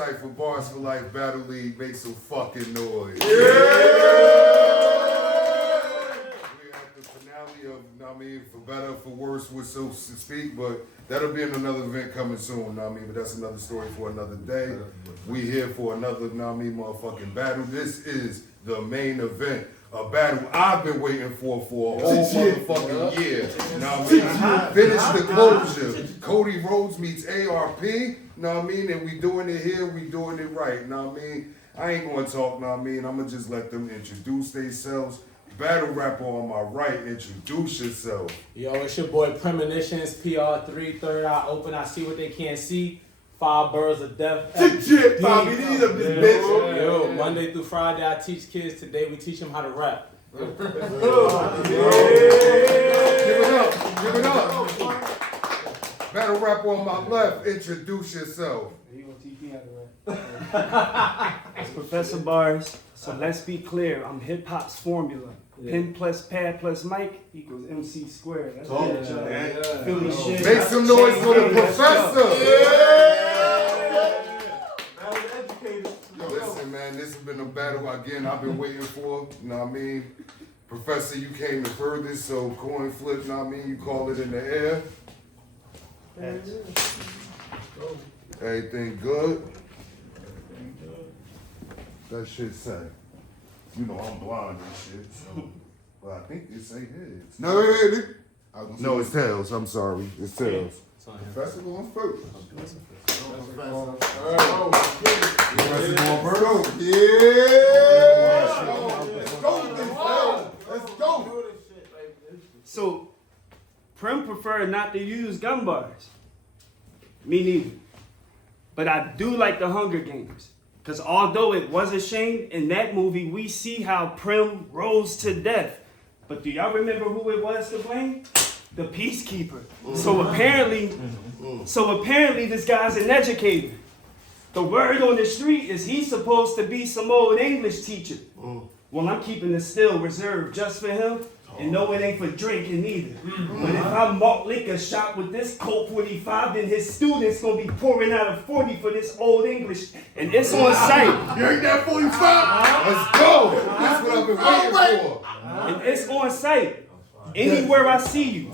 Cypher, Bars for Life Battle League, make some fucking noise. Yeah! We're at the finale of, I mean, for better, for worse, so to speak, but that'll be in another event coming soon, I mean, but that's another story for another day. We here for another, motherfucking battle. This is the main event. A battle I've been waiting for a whole motherfucking year. Finish the closure. Cody Rhodes meets ARP. Know what I mean? And we doing it here, we doing it right. Know what I mean? I ain't gonna talk, know what I mean? I'm gonna just let them introduce themselves. Battle rapper on my right, introduce yourself. Yo, it's your boy Premonitions, PR3, third eye open, I see what they can't see. 5 birds of death. Shit, Bobby, these are this bitch. Yo, Monday through Friday, I teach kids. Today, we teach them how to rap. Give it up. Battle rapper on my left, introduce yourself. You gonna teach me how to rap? It's Professor Bars. So let's be clear, I'm hip hop's formula. Pen plus pad plus mic equals MC squared. That's it. Philly shit. Make some noise for the Professor. Yo, listen, man, this has been a battle again I've been waiting for. You know what I mean? Professor, you came the furthest, so coin flip, you know what I mean? You call it in the air. Everything good? That shit say. You know I'm blind and shit, so. But I think it say heads. No, it's tails. I'm sorry. It's tails. Professor going first. Professor going first. Let's go. So, Prem preferred not to use gun bars. Me neither. But I do like the Hunger Games. Because although it was a shame, in that movie we see how Prem rose to death. But do y'all remember who it was to blame? The Peacekeeper. So apparently this guy's an educator. The word on the street is he's supposed to be some old English teacher. Well, I'm keeping it still reserved just for him. And no, it ain't for drinking either. But if I malt liquor shop with this Colt 45, then his students gonna be pouring out a 40 for this old English. And it's on site. You ain't that 45? Let's go. That's what I've been waiting for. And it's on site. Anywhere I see you.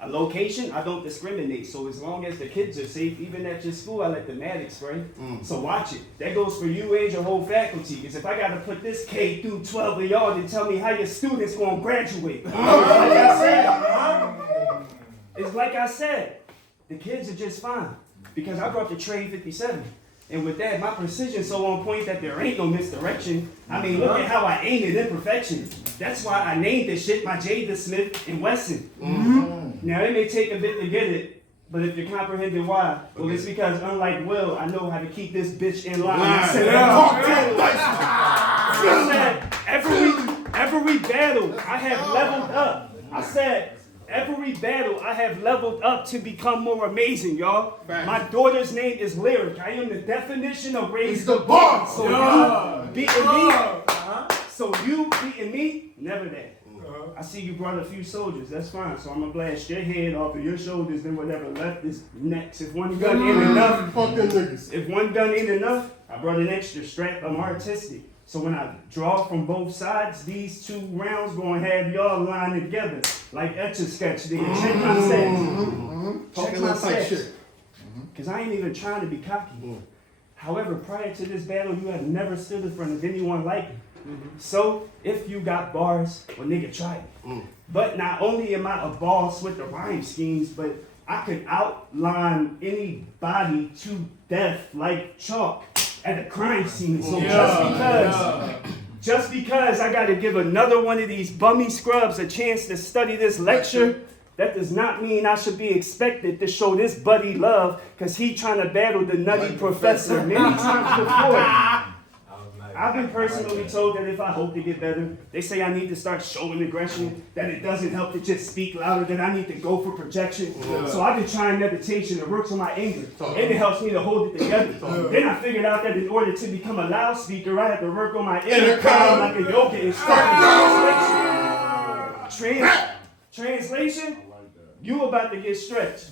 A location, I don't discriminate. So as long as the kids are safe, even at your school, I let the Maddox spray. So watch it. That goes for you and your whole faculty. Because if I got to put this K through 12 of y'all, then tell me how your students going to graduate. It's like I said, the kids are just fine. Because I brought the Trade 57. And with that, my precision's so on point that there ain't no misdirection. I mean, look at how I aim at imperfection. That's why I named this shit my Jada Smith and Wesson. Now, it may take a bit to get it, but if you're comprehending why, well, it's because unlike Will, I know how to keep this bitch in line. I said, every battle, I have leveled up. I said, every battle I have leveled up to become more amazing, y'all. My daughter's name is Lyric. I am the definition of raise the bar. So you beating me, you beating me, never that. I see you brought a few soldiers, that's fine. So I'm gonna blast your head off of your shoulders, then whatever left is next. If one gun ain't enough, I brought an extra strap. I'm artistic. So when I draw from both sides, these 2 rounds gonna have y'all lined together like Etch-a-Sketch did. Check my stats. Check my stats. Because I ain't even trying to be cocky. However, prior to this battle, you have never stood in front of anyone like me. So, if you got bars, well, nigga, try it. But not only am I a boss with the rhyme schemes, but I could outline anybody to death like chalk at a crime scene. So just because I gotta give another one of these bummy scrubs a chance to study this lecture, that does not mean I should be expected to show this buddy love, cause he trying to battle the nutty professor many times before. I've been personally told that if I hope to get better, they say I need to start showing aggression, that it doesn't help to just speak louder, that I need to go for projection. So I've been trying meditation. It works on my anger, and it helps me to hold it together. Then I figured out that in order to become a loudspeaker, I have to work on my intercom like a yoga instructor. Translation, you about to get stretched.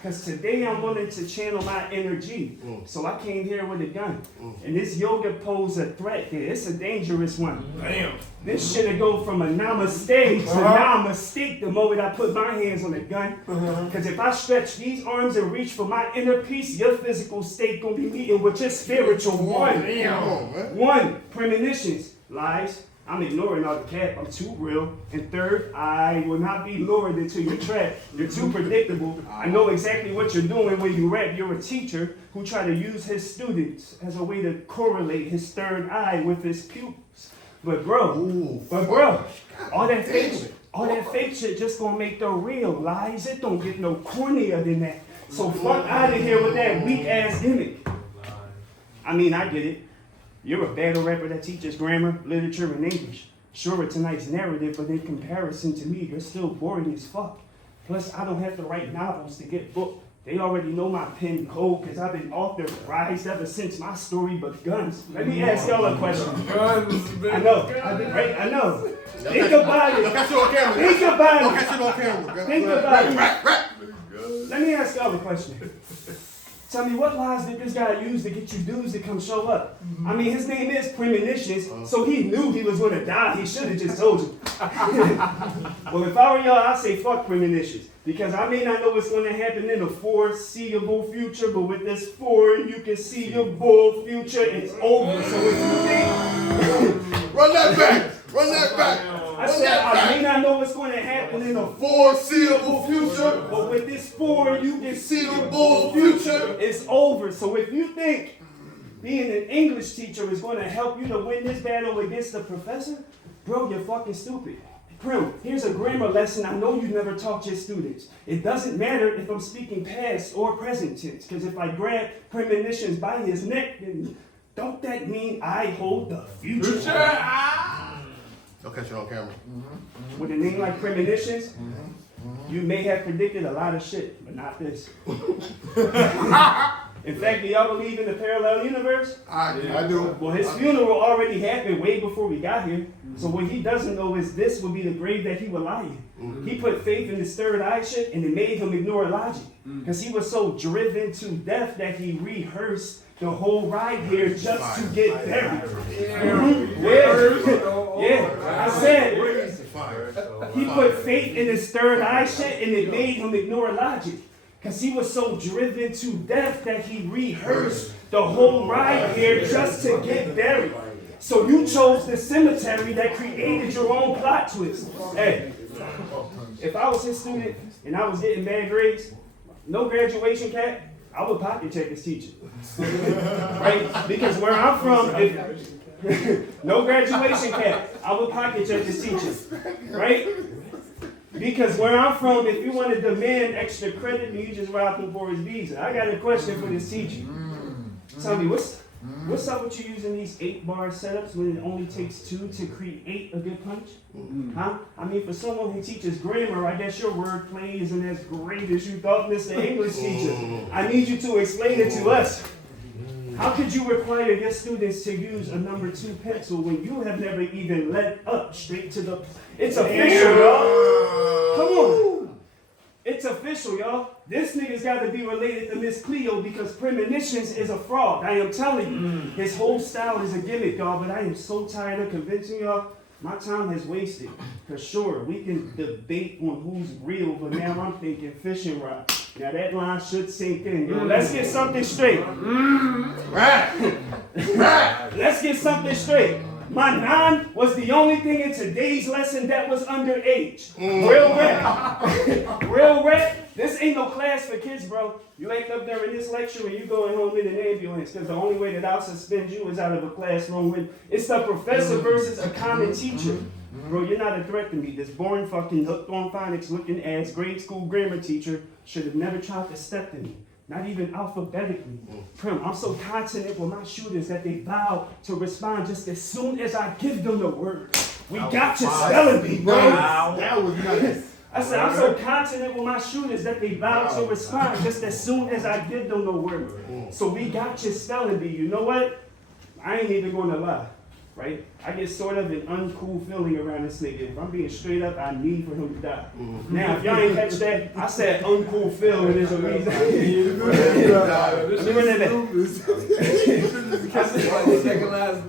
Because today I'm willing to channel my energy. So I came here with a gun. And this yoga pose a threat here. It's a dangerous one. Damn. This shit'll go from a namaste to namaste the moment I put my hands on the gun. Because if I stretch these arms and reach for my inner peace, your physical state gonna be meeting with your spiritual one. Come on, man. One, premonitions, lies. I'm ignoring all the cap, I'm too real. And third, I will not be lured into your trap. You're too predictable. I know exactly what you're doing when you rap. You're a teacher who try to use his students as a way to correlate his third eye with his pupils. But bro, all that fake shit just gonna make the real lies. It don't get no cornier than that. So fuck out of here with that weak ass gimmick. I mean, I get it. You're a battle rapper that teaches grammar, literature, and English. Sure, it's a nice narrative, but in comparison to me, you're still boring as fuck. Plus, I don't have to write novels to get booked. They already know my pen code, because I've been authorized ever since my story but guns. Let me ask y'all a question. I know, right? I know. Think about it. Catch it on camera. Think about it. Catch it on camera. Think about it. Let me ask y'all a question. Tell me, what lies did this guy use to get you dudes to come show up? I mean, his name is Premonitions, so he knew he was going to die. He should have just told you. Well, if I were y'all, I'd say fuck Premonitions. Because I may not know what's going to happen in the foreseeable future, but with this forward, you can see your bull future. It's over. So if you think... Run that back. Run that back. I said I may not know what's going to happen in the Foreseeable future. but with this forward, you can see See your the bull bull future. It's over. So if you think being an English teacher is going to help you to win this battle against the professor, bro, you're fucking stupid. Prim, here's a grammar lesson I know you never taught your students. It doesn't matter if I'm speaking past or present tense, because if I grab Premonitions by his neck, then don't that mean I hold the future? Don't catch it on camera. With a name like Premonitions, you may have predicted a lot of shit, but not this. In fact, do y'all believe in the parallel universe? I do. Well, his funeral already happened way before we got here. So what he doesn't know is this will be the grave that he will lie in. He put faith in his third eye shit, and it made him ignore logic. Because he was so driven to death that he rehearsed the whole ride here just to get buried. Yeah, I said, he put faith in his third eye shit, and it made him ignore logic. Because he was so driven to death that he rehearsed the whole ride here just to get buried. So you chose the cemetery that created your own plot twist. Hey, if I was his student and I was getting bad grades, no graduation cap, I would pocket check his teacher. Right? Because where I'm from, no graduation cap, I would pocket check his teacher. Right? Because where I'm from, if you want to demand extra credit, you just rob him for his visa. I got a question for this teacher. Tell me, what's up with you using these 8-bar setups when it only takes 2 to create a good punch? Huh? I mean, for someone who teaches grammar, I guess your wordplay isn't as great as you thought, Mr. English teacher. I need you to explain it to us. How could you require your students to use a number 2 pencil when you have never even led up straight to the... It's official, y'all. Come on. It's official, y'all. This nigga's got to be related to Miss Cleo because Premonitions is a fraud. I am telling you. His whole style is a gimmick, y'all, but I am so tired of convincing y'all. My time has wasted. Because sure, we can debate on who's real, but now I'm thinking fishing rod. Now that line should sink in. Yo, let's get something straight. Let's get something straight. My 9 was the only thing in today's lesson that was underage. Real rap. Real rap. This ain't no class for kids, bro. You ain't up there in this lecture and you going home in an ambulance because the only way that I'll suspend you is out of a classroom when it's the professor versus a common teacher. Bro, you're not a threat to me. This boring fucking hooked on phonics looking ass grade school grammar teacher should have never tried to step to me. Not even alphabetically. Prim, I'm so confident with my shooters that they vow to respond just as soon as I give them the word. We got you spelling bee, bro. That was nice. I said, I'm so confident with my shooters that they vow to respond just as soon as I give them the word. So we got you spelling bee. You know what? I ain't even gonna lie. right? I get sort of an uncool feeling around this nigga. If I'm being straight up, I need for him to die. Now, if y'all ain't catch that, I said uncool feeling is a reason.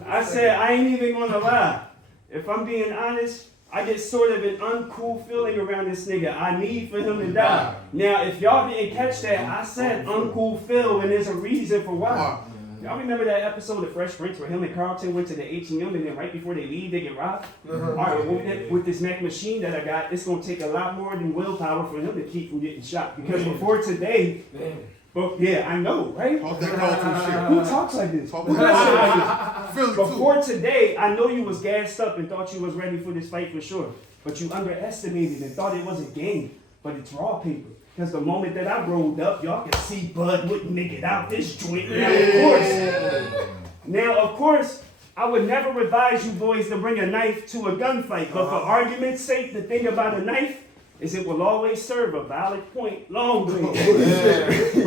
I said I ain't even gonna lie. If I'm being honest, I get sort of an uncool feeling around this nigga. I need for him to die. Now, if y'all didn't catch that, I said uncool Phil, and there's a reason for why. Y'all remember that episode of Fresh Prince where him and Carlton went to the H&M and then right before they leave, they get robbed? Alright, with this Mac machine that I got, it's gonna take a lot more than willpower for him to keep from getting shot. Because before today, but yeah, I know, right? Talk that Carlton shit. Who talks like this? Talk Who that does it like this? Philly too. Before today, I know you was gassed up and thought you was ready for this fight for sure. But you underestimated and thought it was a game. But it's raw paper. Because the moment that I rolled up, y'all can see Bud wouldn't make it out this joint. Now, of course, I would never advise you boys to bring a knife to a gunfight. But for argument's sake, the thing about a knife is it will always serve a valid point. Long blade.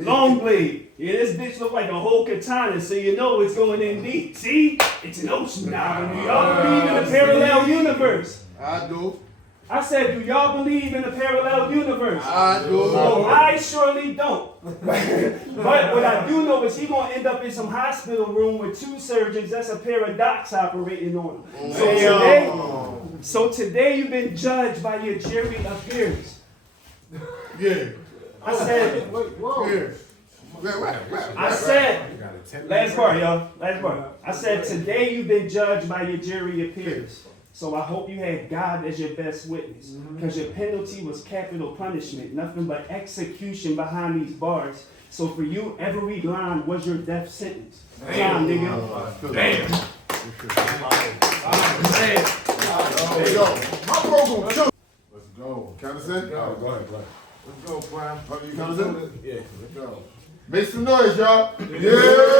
Long blade. Yeah, this bitch look like a whole katana, so you know it's going in deep. See? It's an ocean diver. Do y'all believe in a parallel universe? I do. I said, do y'all believe in a parallel universe? I do. Well, I surely don't. But what I do know is he gonna end up in some hospital room with two surgeons. That's a paradox operating on him. So today you've been judged by your jury of peers. Yeah. I said, last part, y'all. Last part. I said, today you've been judged by your jury of peers. So I hope you had God as your best witness. Because your penalty was capital punishment. Nothing but execution behind these bars. So for you, every line was your death sentence. Damn, nigga. Damn. There you go. My bro gonna kill. Let's go. Count us in? Go ahead. Let's go, Prime. You count us in? Yeah. Let's go. Make some noise, y'all. Yeah.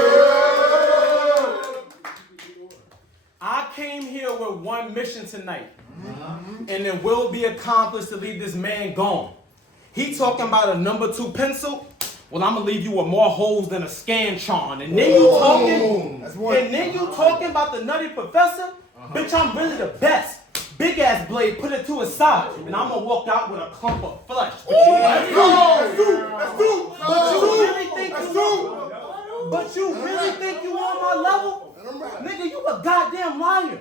I came here with one mission tonight, and it will be accomplished to leave this man gone. He talking about a number 2 pencil. Well, I'm gonna leave you with more holes than a Scantron. And then you talking, about the Nutty Professor. Bitch, I'm really the best. Big ass blade, put it to his side, and I'm gonna walk out with a clump of flesh. Let's do. But you really think you on my level? Nigga, you a goddamn liar.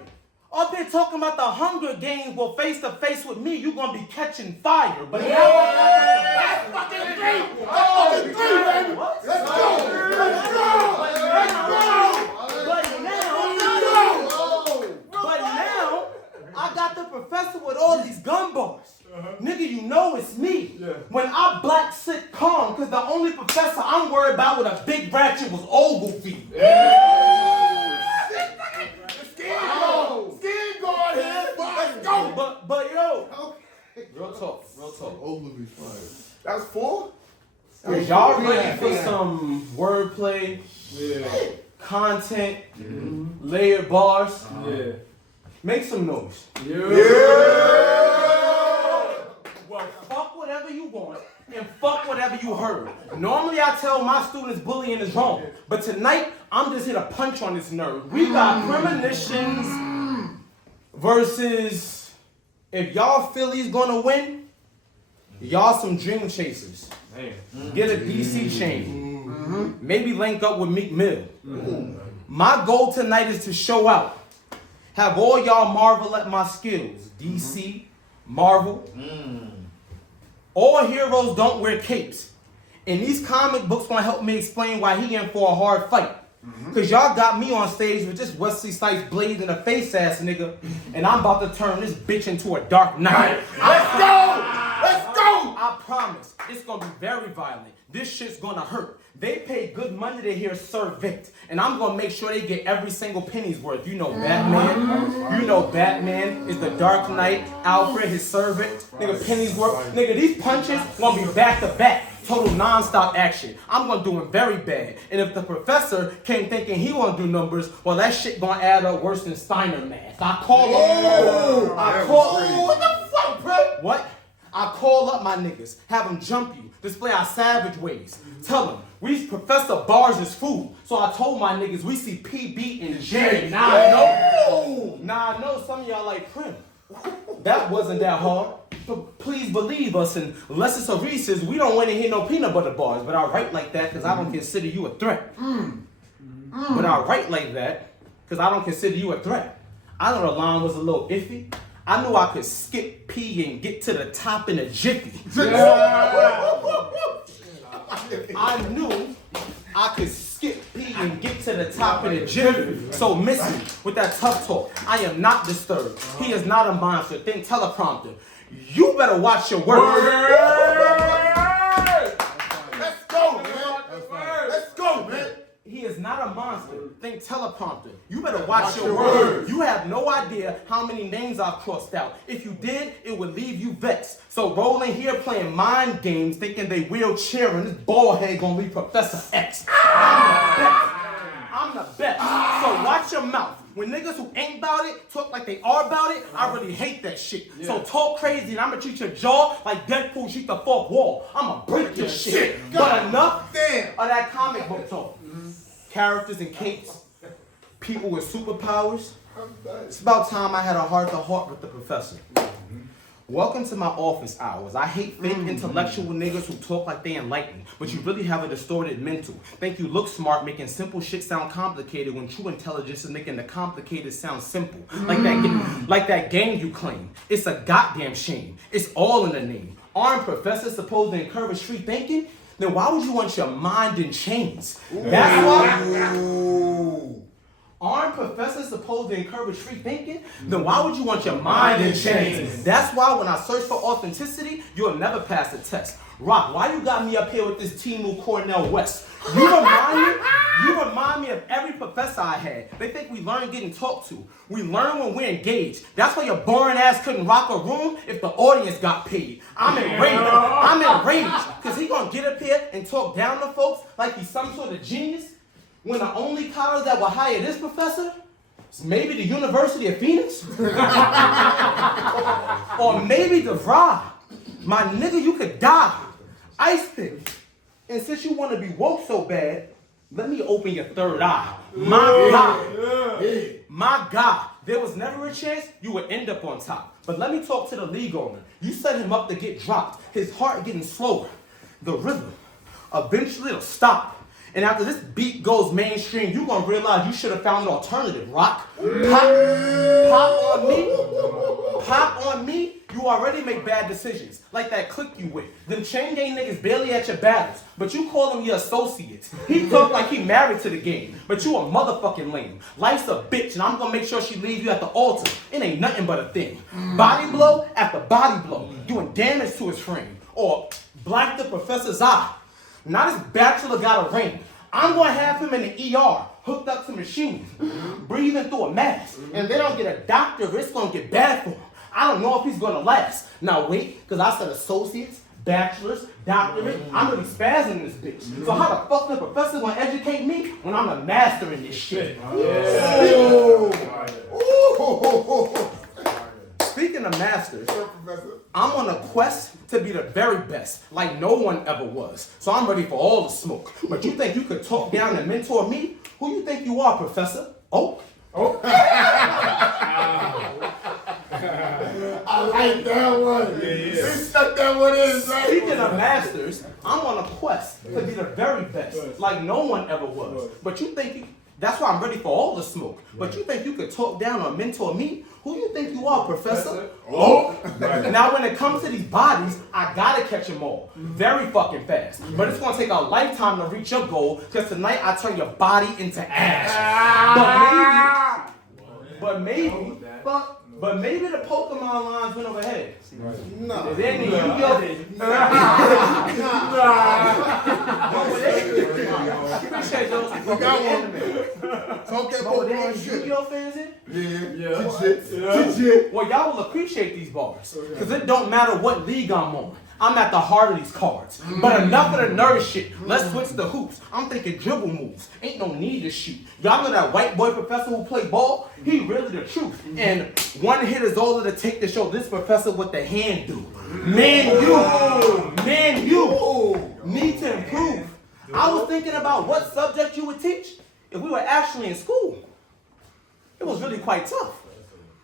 Up there talking about the Hunger Games, well, face to face with me, you gonna be catching fire. But now, That's fucking 3. That's fucking 3, baby. Let's go. But now, I got the professor with all these gun bars. Nigga, you know it's me. When I black sit calm, cause the only professor I'm worried about with a big ratchet was Ogilvy. But yo, real talk. Ogilvy's fire. That's 4? Is y'all ready for some wordplay, content, layered bars? Make some noise. Well, fuck whatever you want and fuck whatever you heard. Normally I tell my students bullying is wrong, but tonight I'm just here to punch on this nerve. We got premonitions versus if y'all Philly's gonna win, y'all some dream chasers. Get a DC chain. Maybe link up with Meek Mill. My goal tonight is to show out. Have all y'all marvel at my skills. DC, Marvel. All heroes don't wear capes. And these comic books gonna help me explain why he in for a hard fight. Cause y'all got me on stage with just Wesley Snipes blade in the face ass nigga. And I'm about to turn this bitch into a dark knight. Let's go! Let's go! I promise, it's gonna be very violent. This shit's gonna hurt. They pay good money to hear Sir Vict, and I'm gonna make sure they get every single penny's worth. You know Batman. You know Batman is the Dark Knight. Alfred, his servant. Nigga, penny's worth. Nigga, these punches gonna be back to back. Total non-stop action. I'm gonna do him very bad. And if the professor came thinking he wanna do numbers, well, that shit gonna add up worse than Steiner math. What the fuck, bro? What? I call up my niggas, have them jump you, display our savage ways. Tell them, we Professor Bars is food. So I told my niggas, we see PB in J. Now I know some of y'all like Prim. That wasn't that hard. But please believe us, and unless it's a Reese's, we don't want to hear no peanut butter bars. But I write like that because I don't consider you a threat. But I write like that because I don't consider you a threat. I know the line was a little iffy. I knew I could skip P and get to the top in a jiffy. I knew I could skip P and get to the top in a jiffy. So miss me with that tough talk. I am not disturbed. He is not a monster. Think teleprompter. You better watch your words. Let's go, man. Let's go, man. He is not a monster. Think teleprompter. You better watch your words. You have no idea how many names I've crossed out. If you did, it would leave you vexed. So rolling here playing mind games, thinking they wheelchairing, this bald head gonna leave Professor X. I'm the best. So watch your mouth. When niggas who ain't about it talk like they are about it, I really hate that shit. Yeah. So talk crazy and I'ma treat your jaw like Deadpool treat the fourth wall. I'ma break your shit. But enough of that comic book talk. Characters and capes, people with superpowers. It's about time I had a heart-to-heart with the professor. Welcome to my office hours. I hate fake intellectual niggas who talk like they enlightened, but you really have a distorted mental. Think you look smart, making simple shit sound complicated when true intelligence is making the complicated sound simple. Like that game you claim. It's a goddamn shame. It's all in the name. Aren't professors supposed to encourage free thinking? Then why would you want your mind in chains? That's why. Aren't professors supposed to encourage free thinking? Then why would you want your mind in chains? That's why when I search for authenticity, you'll never pass the test. Rock, why you got me up here with this Timu Cornell West? You remind me of every professor I had. They think we learn getting talked to. We learn when we're engaged. That's why your boring ass couldn't rock a room if the audience got paid. I'm enraged. Cause he gonna get up here and talk down to folks like he's some sort of genius. When the only college that will hire this professor is maybe the University of Phoenix? Or maybe DeVry. My nigga, you could die. Ice pick. And since you want to be woke so bad, let me open your third eye. My God, there was never a chance you would end up on top. But let me talk to the league owner. You set him up to get dropped. His heart getting slower. The rhythm. Eventually it'll stop. And after this beat goes mainstream, you gonna realize you should have found an alternative, Rock. Pop on me, you already make bad decisions. Like that clique you with. Them chain gang niggas barely at your battles, but you call them your associates. He talk like he married to the game, but you a motherfucking lame. Life's a bitch, and I'm gonna make sure she leave you at the altar. It ain't nothing but a thing. Body blow after body blow, doing damage to his frame. Or black the professor's eye. Now this bachelor got a ring. I'm gonna have him in the ER, hooked up to machines, breathing through a mask. And if they don't get a doctor, it's gonna get bad for him. I don't know if he's gonna last. Now wait, because I said associates, bachelors, doctorate. I'm really spazzing in this bitch. So how the fuck the professor gonna educate me when I'm a master in this shit? Speaking of masters, I'm on a quest to be the very best, like no one ever was. So I'm ready for all the smoke. But you think you could talk down and mentor me? Who you think you are, Professor? Oh. I like that one. He stuck that one in. Speaking of masters, I'm on a quest to be the very best, like no one ever was. But you think that's why I'm ready for all the smoke. But you think you could talk down or mentor me? Who you think you are, Professor? Oh! Now when it comes to these bodies, I gotta catch them all. Very fucking fast. But it's gonna take a lifetime to reach your goal, because tonight I turn your body into ash. But maybe the Pokemon lines went overhead. No. Is there any Yu-Gi-Oh? Appreciate those. You got one. Talk that Pokemon shit. Yu-Gi-Oh fans in? Yeah. Well, y'all will appreciate these bars. Because it don't matter what league I'm on. I'm at the heart of these cards. But enough of the nerd shit. Let's switch the hoops. I'm thinking dribble moves. Ain't no need to shoot. Y'all know that white boy professor who play ball? He really the truth. And one hit is all it'll take to show this professor what the hand do. Man, you need to improve. I was thinking about what subject you would teach if we were actually in school. It was really quite tough.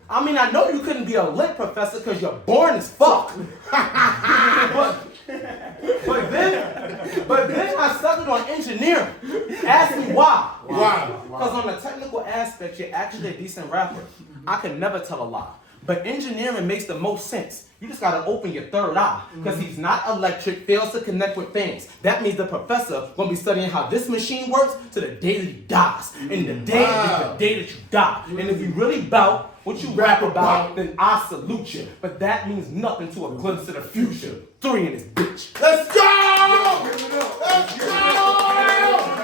I mean, I know you couldn't be a lit professor because you're boring as fuck. but then I settled on engineering. Ask me why. Why? Because on the technical aspect, you're actually a decent rapper. I can never tell a lie. But engineering makes the most sense. You just gotta open your third eye. Because he's not electric, fails to connect with things. That means the professor gonna be studying how this machine works to the day that he dies. And the day is the day that you die. And if you really bout what you rap about, then I salute you. But that means nothing to a glimpse of the future. 3 in this bitch. Let's go! Let's go!